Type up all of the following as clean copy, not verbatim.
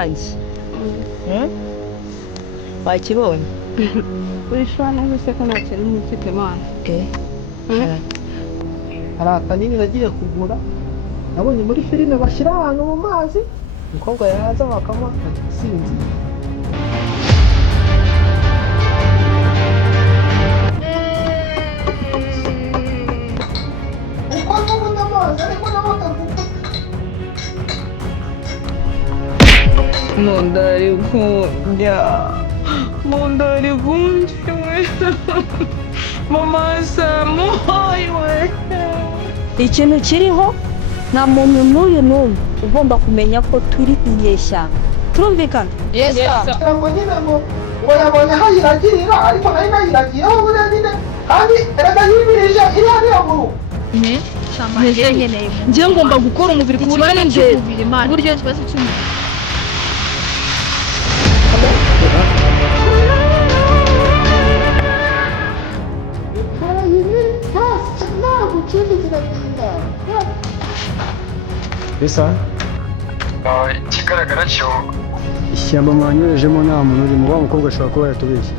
Anzi. Wakibonye? Urishobora no guseka nta kintu mufite mana. hari akanini nagiye kugura nabonye muri filime bashyira ahantu mu mazi umukobwa yaza bakanywa agasinzira. uko n'ubundi amazi ariko nawe akavuga Mundari kundya. Mundari kundya. Mama Samuel. Ikintu kiriho nta muntu n'uyu n'umwe ugomba kumenya ko turi inyeshyamba. Turumvikana? Yes sir. kugira ngo nyine ngo yabonye aho ayiragirira ariko nayo nayiragiraho buriya nyine kandi erega yimirije iri hariya mu rugo. Njye ngomba gukora umubiri ku buryo n'inzira. Uburyo ikibazo cy'umubiri. Bisa ikigaragara cyo ishyamba mwanyurejemo nta muntu urimo wa mukobwa ashobora kuba yaratubeshye.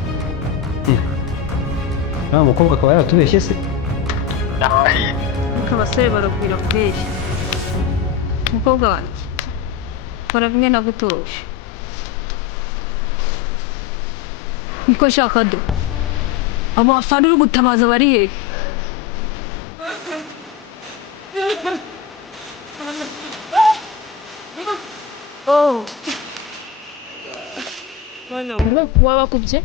Nta mukobwa akaba yaratubeshye se? Abasore baragwira kubeshya. Umukobwa wanjye kora bimwe nagutoje. Niko shaka do. Abafana uri gutabaza bari hehe? Oh. Mana, kuba bakubye?